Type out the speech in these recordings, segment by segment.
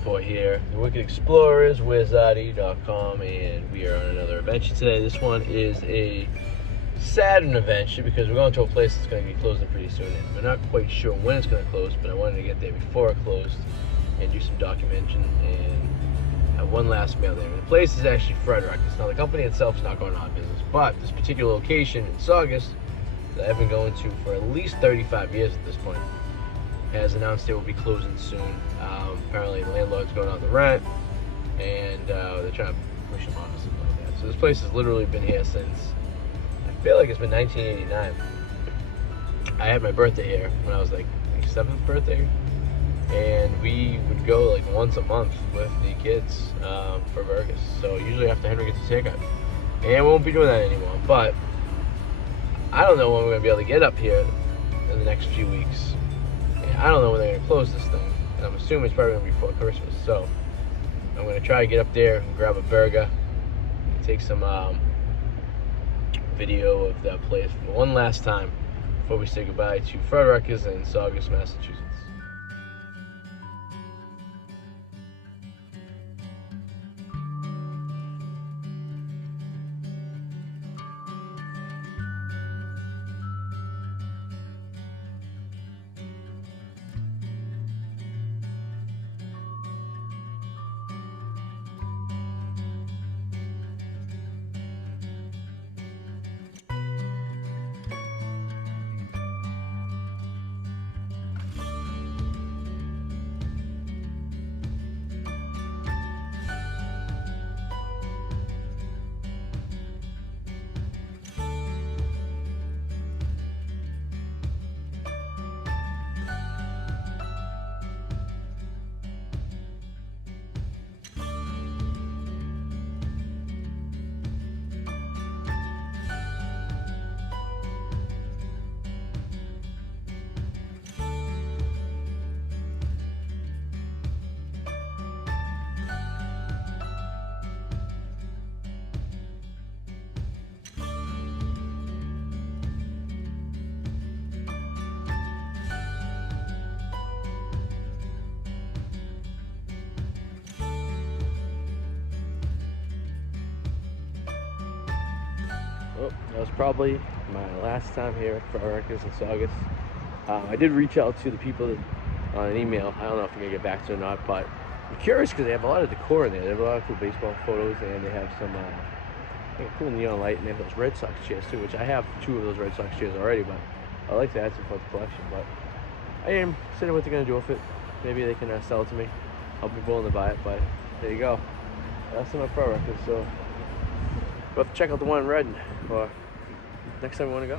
report here. The Wicked Explorers, where'sarty.com, and we are on another adventure today. This one is a Saturn adventure because we're going to a place that's going to be closing pretty soon. And we're not quite sure when it's going to close, but I wanted to get there before it closed and do some documentation and have one last meal there. And the place is actually Frudruckers. Now, the company itself is not going out of business, but this particular location in Saugus that I've been going to for at least 35 years at this point has announced they will be closing soon. Apparently the landlord's going on the rent, and they're trying to push them on or something like that. So this place has literally been here since, I feel like it's been 1989. I had my birthday here when I was like my 7th birthday, and we would go like once a month with the kids for burgers. So usually after Henry gets his haircut, and we won't be doing that anymore. But I don't know when we're gonna be able to get up here in the next few weeks. I don't know when they're going to close this thing, and I'm assuming it's probably going to be before Christmas, so I'm going to try to get up there and grab a burger, take some video of that place for one last time before we say goodbye to Frudruckers in Saugus, Massachusetts. Well, that was probably my last time here at Frudruckers in Saugus. I did reach out to the people on an email. I don't know if I'm going to get back to it or not, but I'm curious because they have a lot of decor in there. They have a lot of cool baseball photos, and they have some cool neon light, and they have those Red Sox chairs too, which I have 2 of those Red Sox chairs already, but I'd like to add some for the collection. But I am considering what they're going to do with it. Maybe they can sell it to me. I'll be willing to buy it, but there you go. That's my Frudruckers, so we'll have to check out the one in Redden or next time we want to go.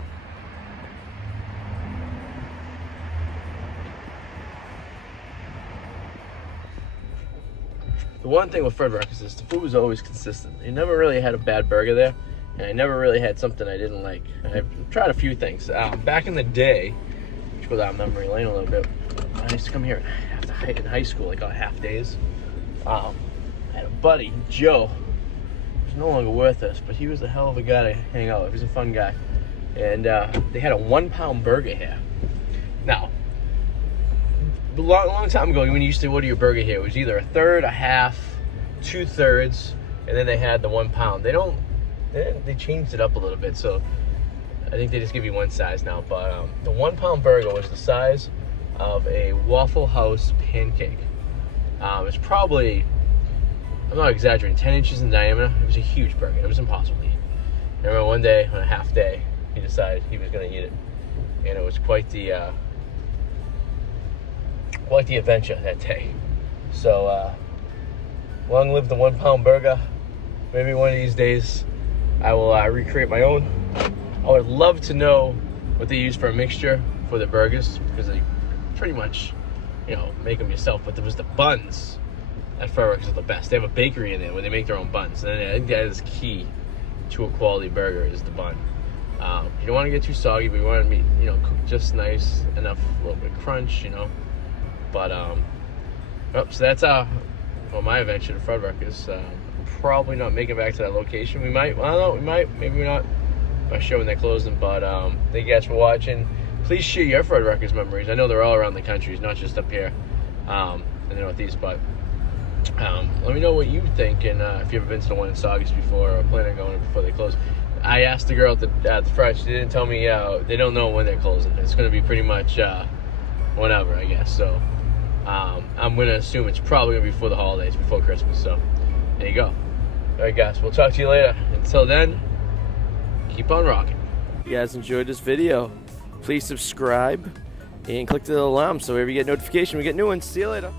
The one thing with Frudruckers is the food was always consistent. I never really had a bad burger there, and I never really had something I didn't like. I've tried a few things. Back in the day, which goes down memory lane a little bit, I used to come here in high school, like on half days. I had a buddy, Joe. He's no longer with us, but he was a hell of a guy to hang out with. He was a fun guy. And they had a 1-pound burger here. Now, a long time ago, when you used to order your burger here, it was either a third, a half, 2/3, and then they had the 1 pound. They changed it up a little bit, so I think they just give you one size now. But the 1-pound burger was the size of a Waffle House pancake. It's probably, I'm not exaggerating, 10 inches in diameter. It was a huge burger. It was impossible to eat. I remember one day, on a half day, he decided he was going to eat it. And it was quite the adventure that day. So, long live the 1-pound burger. Maybe one of these days I will recreate my own. I would love to know what they use for a mixture for the burgers, because they pretty much, make them yourself. But there was the buns at Frudruckers are the best. They have a bakery in there where they make their own buns. And I think that is key to a quality burger, is the bun. You don't want to get too soggy, but you want to be, cooked just nice enough, a little bit of crunch, But so that's my adventure to Frudruckers. Probably not making it back to that location. We might. I don't know. We might. Maybe we're not. By show when they're closing. But thank you guys for watching. Please share your Frudruckers memories. I know they're all around the country, not just up here in the Northeast. But Let me know what you think, and if you've ever been to the one in Saugus before or plan on going before they close. I asked the girl at the front. She didn't tell me. They don't know when they're closing. It's going to be pretty much whenever, I guess. So I'm going to assume it's probably going to be before the holidays, before Christmas. So there you go. All right, guys. We'll talk to you later. Until then, keep on rocking. If you guys enjoyed this video, please subscribe and click the alarm so whenever you get notification, we get new ones. See you later.